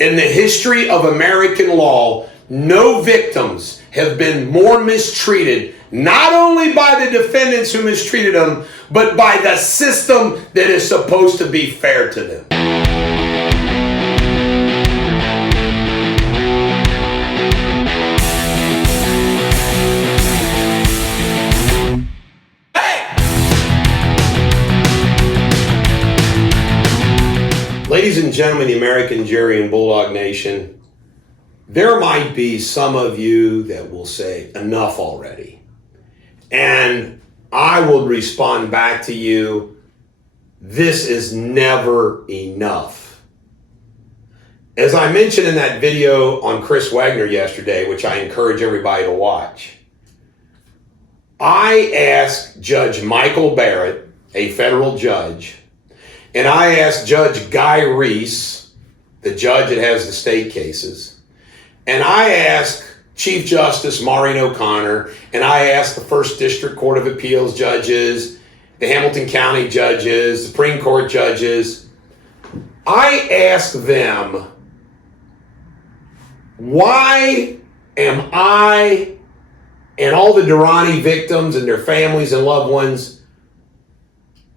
In the history of American law, no victims have been more mistreated, not only by the defendants who mistreated them, but by the system that is supposed to be fair to them. Ladies and gentlemen, the American Jury and Bulldog Nation, there might be some of you that will say, enough already. And I will respond back to you, this is never enough. As I mentioned in that video on Chris Wagner yesterday, which I encourage everybody to watch, I asked Judge Michael Barrett, a federal judge, and I asked Judge Guy Reese, the judge that has the state cases, and I asked Chief Justice Maureen O'Connor, and I asked the First District Court of Appeals judges, the Hamilton County judges, Supreme Court judges. I asked them, why am I and all the Durrani victims and their families and loved ones,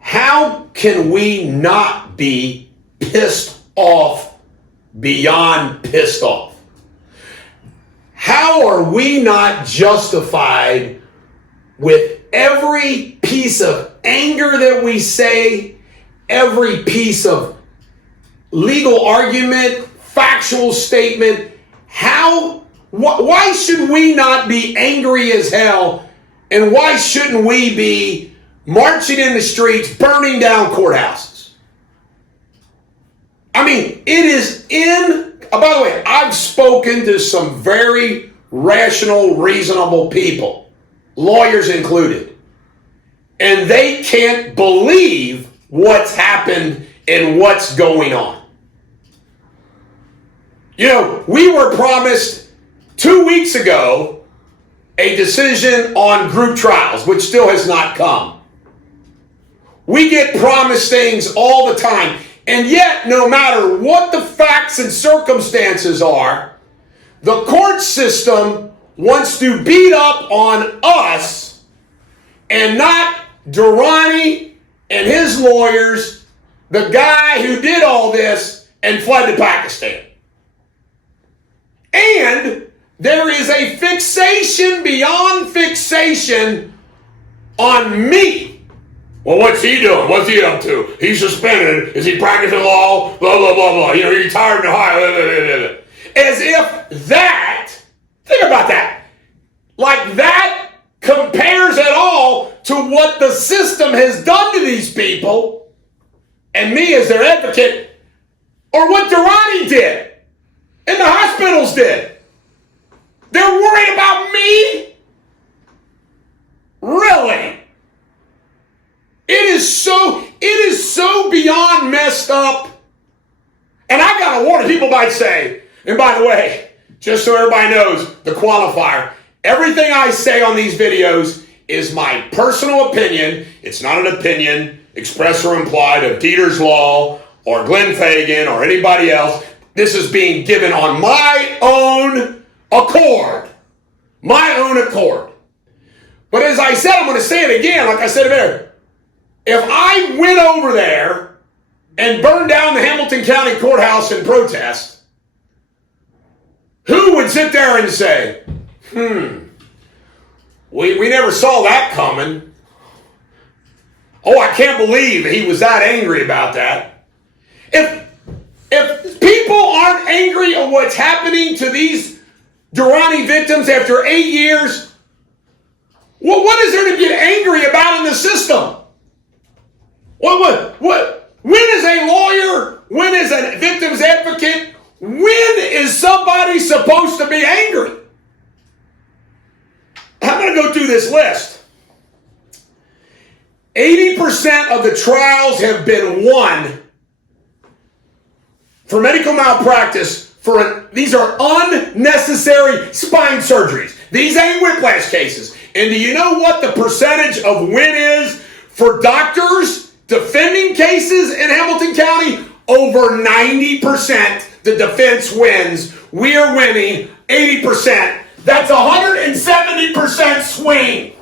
how can we not be pissed off beyond pissed off? How are we not justified with every piece of anger that we say, every piece of legal argument, factual statement? Why should we not be angry as hell? And why shouldn't we be marching in the streets, burning down courthouses? I mean, it is by the way, I've spoken to some very rational, reasonable people, lawyers included, and they can't believe what's happened and what's going on. You know, we were promised 2 weeks ago a decision on group trials, which still has not come. We get promised things all the time. And yet, no matter what the facts and circumstances are, the court system wants to beat up on us and not Durrani and his lawyers, the guy who did all this and fled to Pakistan. And there is a fixation beyond fixation on me. Well, what's he doing? What's he up to? He's suspended. Is he practicing law? Blah, blah, blah, blah. You know, he retired in Ohio. Blah, blah, blah, blah. As if that, think about that, like that compares at all to what the system has done to these people and me as their advocate, or what Durrani did and the hospitals did. They're worried about me? Really? It is so beyond messed up. And I gotta warn people might say, and by the way, just so everybody knows, the qualifier, everything I say on these videos is my personal opinion. It's not an opinion, express or implied, of Deters Law or Glenn Fagan or anybody else. This is being given on my own accord. My own accord. But as I said, I'm going to say it again, like I said there. If I went over there and burned down the Hamilton County Courthouse in protest, who would sit there and say, we never saw that coming. Oh, I can't believe he was that angry about that. If people aren't angry at what's happening to these Durrani victims after 8 years, well, what is there to get angry about in the system? What? When is a lawyer, when is a victim's advocate, when is somebody supposed to be angry? I'm going to go through this list. 80% of the trials have been won for medical malpractice. These are unnecessary spine surgeries. These ain't whiplash cases. And do you know what the percentage of win is for doctors defending cases in Hamilton County? over 90%, the defense wins. We are winning 80%. That's 170% swing.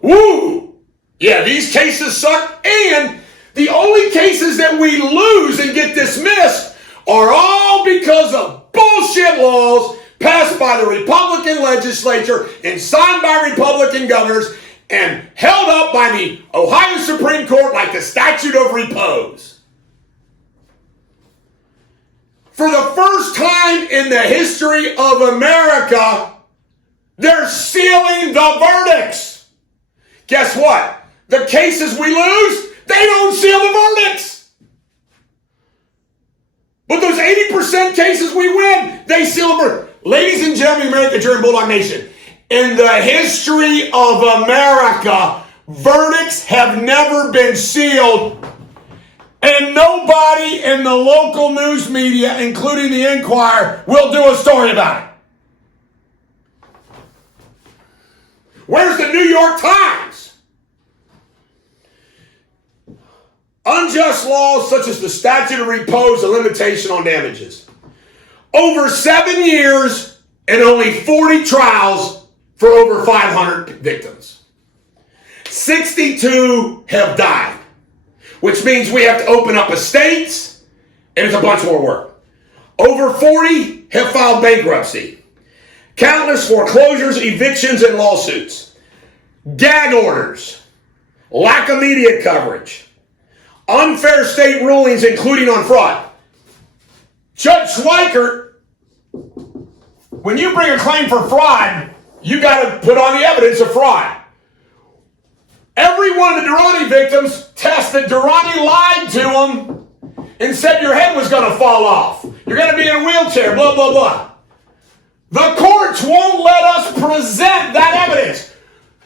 Woo! Yeah, these cases suck. And the only cases that we lose and get dismissed are all because of bullshit laws passed by the Republican legislature and signed by Republican governors and held up by the Ohio Supreme Court like the statute of repose. For the first time in the history of America, they're sealing the verdicts. Guess what? The cases we lose, they don't seal the verdicts. But those 80% cases we win, they seal the verdict. Ladies and gentlemen, America, Durrani Bulldog Nation, in the history of America, verdicts have never been sealed, and nobody in the local news media, including the Enquirer, will do a story about it. Where's the New York Times? Unjust laws such as the statute of repose, a limitation on damages. Over 7 years and only 40 trials for over 500 victims. 62 have died, which means we have to open up estates, and it's a bunch more work. Over 40 have filed bankruptcy. Countless foreclosures, evictions, and lawsuits. Gag orders. Lack of media coverage. Unfair state rulings, including on fraud. Judge Schweikert, when you bring a claim for fraud, you got to put on the evidence of fraud. Every one of the Durrani victims tested. Durrani lied to them and said your head was going to fall off. You're going to be in a wheelchair, blah, blah, blah. The courts won't let us present that evidence.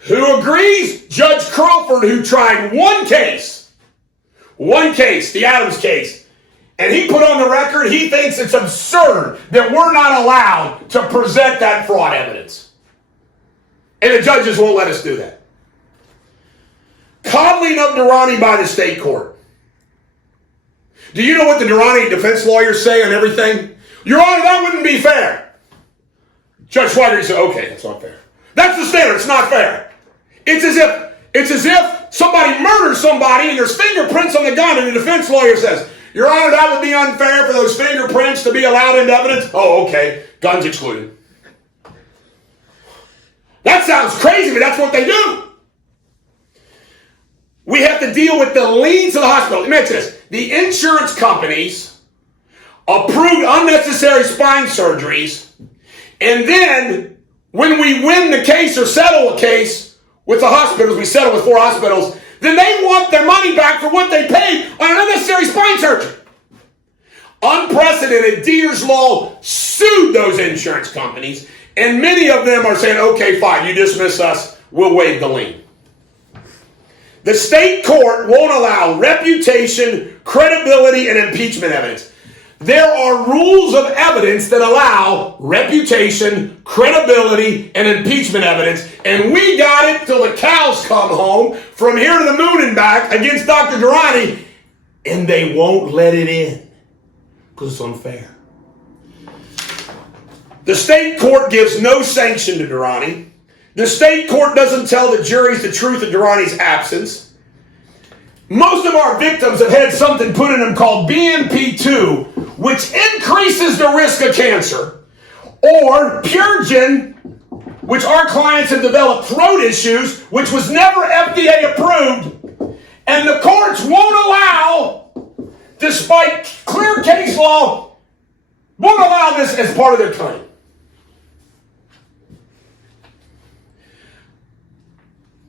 Who agrees? Judge Crawford, who tried one case, the Adams case. And he put on the record, he thinks it's absurd that we're not allowed to present that fraud evidence. And the judges won't let us do that. Coddling of Durrani by the state court. Do you know what the Durrani defense lawyers say on everything? Your Honor, that wouldn't be fair. Judge Schweikert said, okay, that's not fair. That's the standard, it's not fair. It's as if somebody murders somebody and there's fingerprints on the gun, and the defense lawyer says, Your Honor, that would be unfair for those fingerprints to be allowed into evidence. Oh, okay. Guns excluded. That sounds crazy, but that's what they do. We have to deal with the liens of the hospital. Let me mention this. The insurance companies approved unnecessary spine surgeries, and then when we win the case or settle a case with the hospitals, we settle with 4 hospitals, then they want their money back for what they paid on an unnecessary spine surgery. Unprecedented. Deters Law sued those insurance companies, and many of them are saying, okay, fine, you dismiss us, we'll waive the lien. The state court won't allow reputation, credibility, and impeachment evidence. There are rules of evidence that allow reputation, credibility, and impeachment evidence, and we got it till the cows come home from here to the moon and back against Dr. Durrani, and they won't let it in because it's unfair. The state court gives no sanction to Durrani. The state court doesn't tell the juries the truth of Durrani's absence. Most of our victims have had something put in them called BMP2, which increases the risk of cancer, or Purgen, which our clients have developed throat issues, which was never FDA approved, and the courts won't allow, despite clear case law, won't allow this as part of their claim.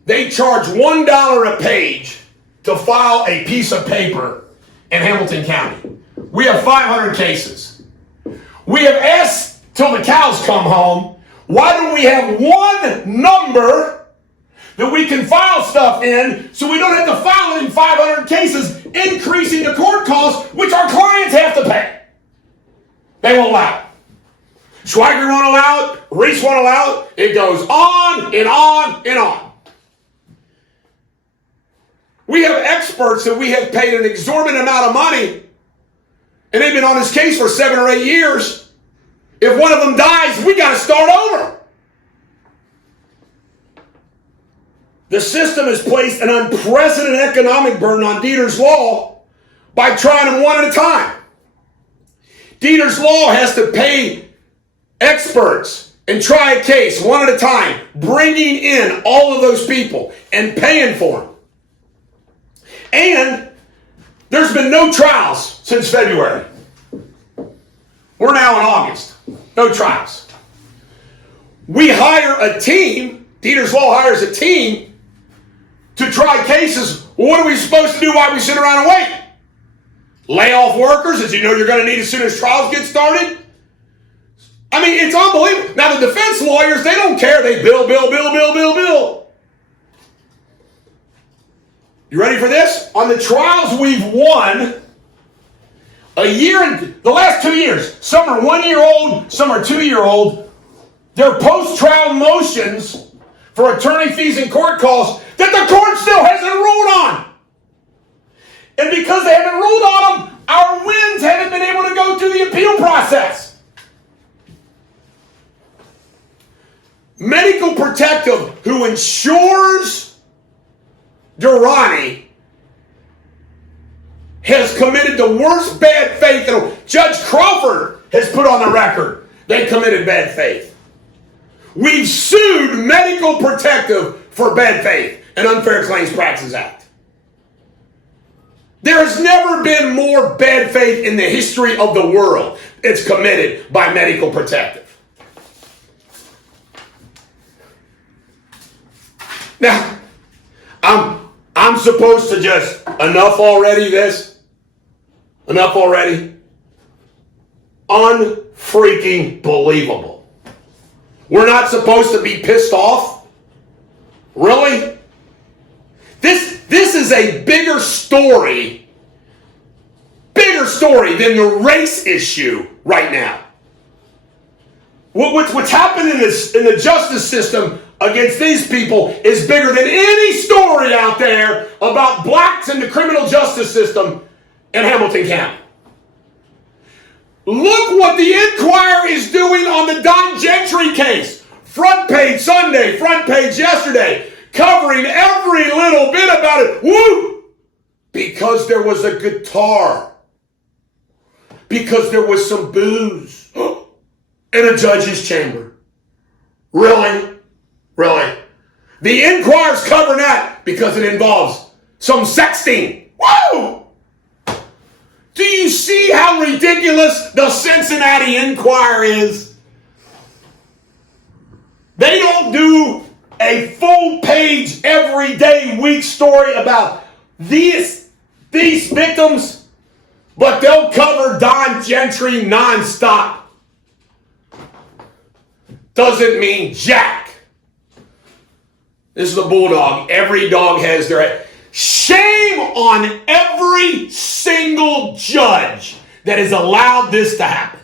They charge $1 a page to file a piece of paper in Hamilton County. We have 500 cases. We have asked till the cows come home, why don't we have one number that we can file stuff in so we don't have to file it in 500 cases, increasing the court costs, which our clients have to pay. They won't allow it. Schweikert won't allow it. Reese won't allow it. It goes on and on and on. We have experts that we have paid an exorbitant amount of money, and they've been on this case for 7 or 8 years. If one of them dies, we got to start over. The system has placed an unprecedented economic burden on Deters Law by trying them one at a time. Deters Law has to pay experts and try a case one at a time, bringing in all of those people and paying for them. And there's been no trials since February. We're now in August. No trials. We hire a team, Deters Law hires a team to try cases. Well, what are we supposed to do while we sit around and wait? Lay off workers that you know you're going to need as soon as trials get started? I mean, it's unbelievable. Now, the defense lawyers, they don't care. They bill. You ready for this? On the trials we've won, a year and the last 2 years, some are 1 year old, some are 2 year old. They're post-trial motions for attorney fees and court costs that the court still hasn't ruled on. And because they haven't ruled on them, our wins haven't been able to go through the appeal process. Medical Protective, who insures Durrani, has committed the worst bad faith that Judge Crawford has put on the record. They committed bad faith. We've sued Medical Protective for bad faith and Unfair Claims Practices Act. There has never been more bad faith in the history of the world. It's committed by Medical Protective. Now, I'm supposed to just, enough already this? Enough already? Unfreaking believable. We're not supposed to be pissed off? Really? This is a bigger story than the race issue right now. What's happened in the justice system against these people is bigger than any story out there about blacks in the criminal justice system in Hamilton County. Look what the Enquirer is doing on the Don Gentry case. Front page Sunday, front page yesterday, covering every little bit about it. Woo! Because there was a guitar. Because there was some booze in a judge's chamber. Really? Really? The Enquirer's covering that because it involves some sexting. Woo! Do you see how ridiculous the Cincinnati Enquirer is? They don't do a full page everyday week story about these victims, but they'll cover Don Gentry nonstop. Doesn't mean jack. This is the Bulldog. Every dog has their head. Shame on every single judge that has allowed this to happen.